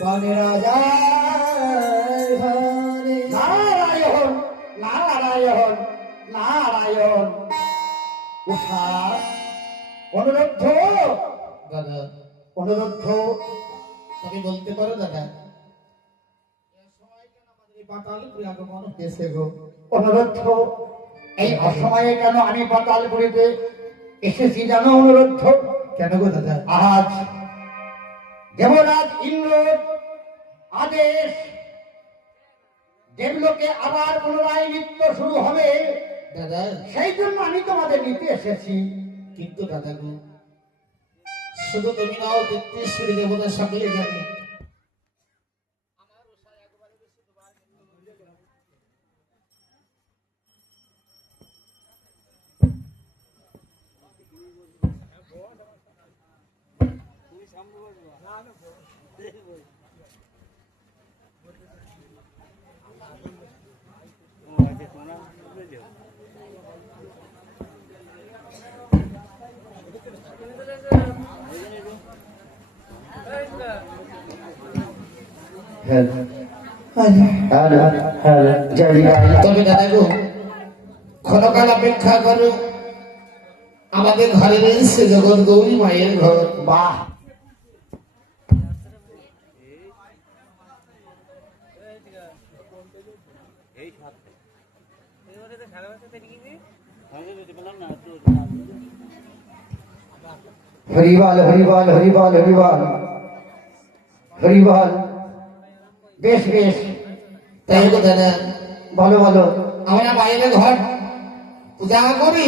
বনে রাজা নারায়ণ নারায়ণ নারায়ণ। উষা অনুরুদ্ধ দাদা অনুরুদ্ধ। তুমি বলতে পারো দাদা। পাতালপুরে আগমন হয়েছে গো? অনুরুদ্ধ। এই অসময়ে কেন আমি পাতালপুরিতে এসেছি জানো অনুরুদ্ধ? কেন গো দাদা? আজ দেবরাজ ইন্দ্র আদেশ দেবলোকে আবার পুনরায় নৃত্য শুরু হবে। দাদা। সেই জন্য আমি তোমাদের নিতে এসেছি। কিন্তু দাদা গো শুধু তুমি নাও তেত্রিশ দেবতা সকলে জানি তবে অপেক্ষা করো আমাদের ঘরে রয়েছে জগৎ গৌরী মায়ের ঘর। বাহ! হরিবল হরিবল হরিবল হরিবল হরিবল বেশ বেশ তাই গো দাদা বলো বলো আমরা বাইরে ঘর পূজা করি